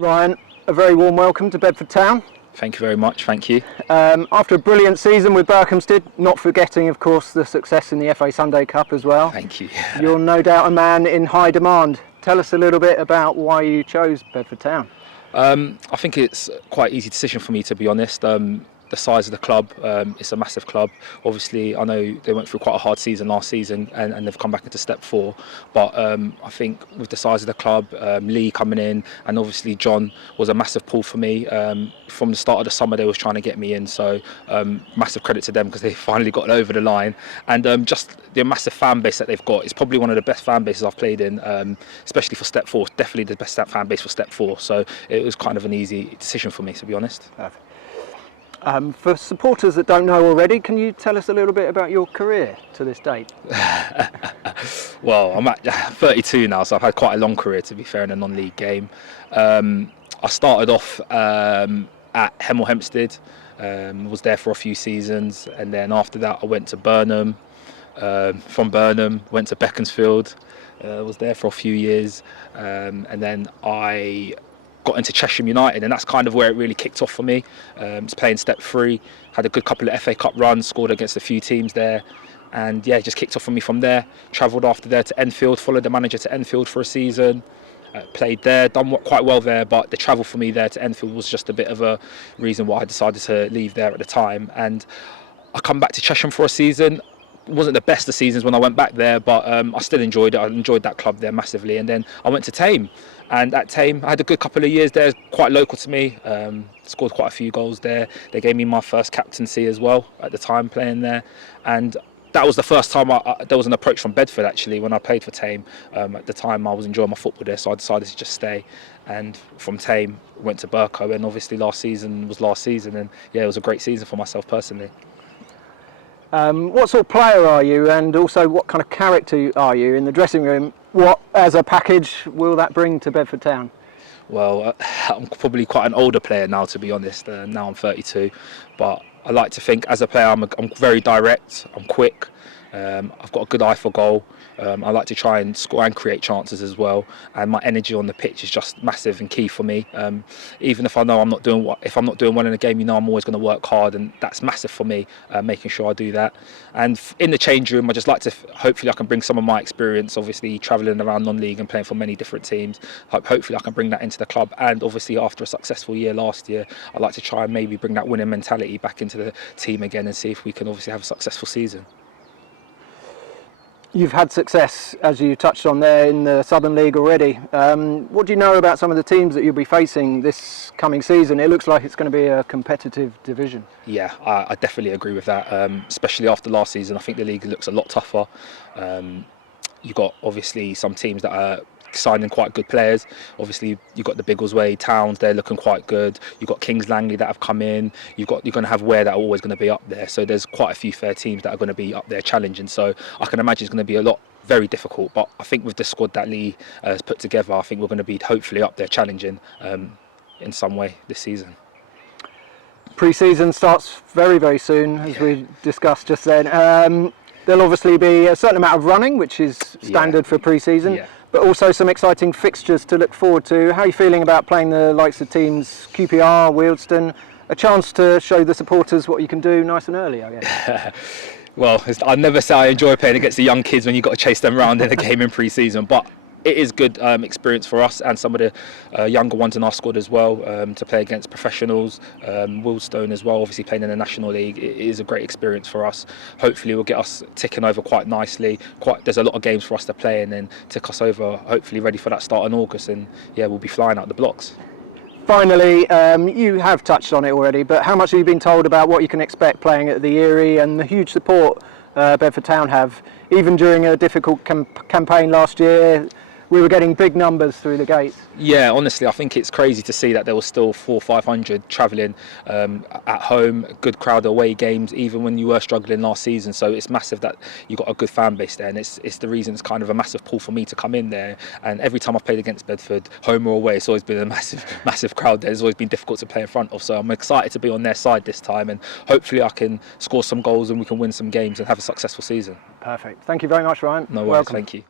Ryan, a very warm welcome to Bedford Town. Thank you very much, thank you. After a brilliant season with Berkhamsted, not forgetting of course the success in the FA Sunday Cup as well. Thank you. You're no doubt a man in high demand. Tell us a little bit about why you chose Bedford Town. I think it's quite an easy decision for me, to be honest. The size of the club, it's a massive club. Obviously, I know they went through quite a hard season last season and they've come back into step 4. But I think with the size of the club, Lee coming in, and obviously John was a massive pull for me. From the start of the summer, they was trying to get me in. So massive credit to them because they finally got over the line. And just the massive fan base that they've got. It's probably one of the best fan bases I've played in, especially for step 4. Definitely the best fan base for step 4. So it was kind of an easy decision for me, to be honest. Perfect. For supporters that don't know already, can you tell us a little bit about your career to this date? Well, I'm at 32 now, so I've had quite a long career, to be fair, in a non-league game. I started off at Hemel Hempstead, was there for a few seasons, and then after that I went to Burnham. From Burnham, went to Beaconsfield, was there for a few years, and then I got into Cheshire United, and that's kind of where it really kicked off for me. Just playing step 3, had a good couple of FA Cup runs, scored against a few teams there, and yeah, it just kicked off for me from there. Travelled after there to Enfield, followed the manager to Enfield for a season, played there, done quite well there, but the travel for me there to Enfield was just a bit of a reason why I decided to leave there at the time. And I come back to Cheshire for a season. It wasn't the best of seasons when I went back there, but I still enjoyed it. I enjoyed that club there massively. And then I went to Tame, and at Tame I had a good couple of years there, quite local to me. Scored quite a few goals there. They gave me my first captaincy as well at the time playing there, and that was the first time there was an approach from Bedford actually when I played for Tame. At the time I was enjoying my football there, so I decided to just stay. And from Tame went to Burco, and obviously last season was last season, and yeah, it was a great season for myself personally. What sort of player are you, and also what kind of character are you in the dressing room? What, as a package, will that bring to Bedford Town? Well, I'm probably quite an older player now, to be honest. Now I'm 32, but I like to think as a player I'm very direct, I'm quick, I've got a good eye for goal. I like to try and score and create chances as well, and my energy on the pitch is just massive and key for me. Even if I know I'm not doing well in a game, you know I'm always going to work hard, and that's massive for me, making sure I do that. And in the change room, I just like to hopefully I can bring some of my experience, obviously travelling around non-league and playing for many different teams. Hopefully I can bring that into the club, and obviously after a successful year last year, I'd like to try and maybe bring that winning mentality back into the team again and see if we can obviously have a successful season. You've had success, as you touched on there, in the Southern League already. What do you know about some of the teams that you'll be facing this coming season? It looks like it's going to be a competitive division. Yeah, I definitely agree with that, especially after last season. I think the league looks a lot tougher. You've got obviously some teams that are signing quite good players. Obviously you've got the Biggleswade Towns, they're looking quite good. You've got Kings Langley that have come in. You're going to have Ware that are always going to be up there. So there's quite a few fair teams that are going to be up there challenging. So I can imagine it's going to be a lot very difficult. But I think with the squad that Lee has put together, I think we're going to be hopefully up there challenging in some way this season. Pre-season starts very, very soon, as we discussed just then. There'll obviously be a certain amount of running, which is standard for pre-season, but also some exciting fixtures to look forward to. How are you feeling about playing the likes of teams QPR, Wealdstone? A chance to show the supporters what you can do nice and early, I guess. Well, I never say I enjoy playing against the young kids when you've got to chase them around in a game in pre-season, but it is good experience for us and some of the younger ones in our squad as well, to play against professionals. Wealdstone as well, obviously playing in the National League. It is a great experience for us. Hopefully we'll get us ticking over quite nicely. There's a lot of games for us to play and then tick us over, hopefully ready for that start in August, and yeah, we'll be flying out the blocks. Finally, you have touched on it already, but how much have you been told about what you can expect playing at the Erie and the huge support Bedford Town have? Even during a difficult campaign last year, we were getting big numbers through the gates. Yeah, honestly, I think it's crazy to see that there was still 400 or 500 travelling at home, a good crowd away games, even when you were struggling last season. So it's massive that you got a good fan base there, and it's the reason it's kind of a massive pull for me to come in there. And every time I've played against Bedford, home or away, it's always been a massive crowd there. It's always been difficult to play in front of. So I'm excited to be on their side this time, and hopefully I can score some goals and we can win some games and have a successful season. Perfect. Thank you very much, Ryan. No worries. Welcome. Thank you.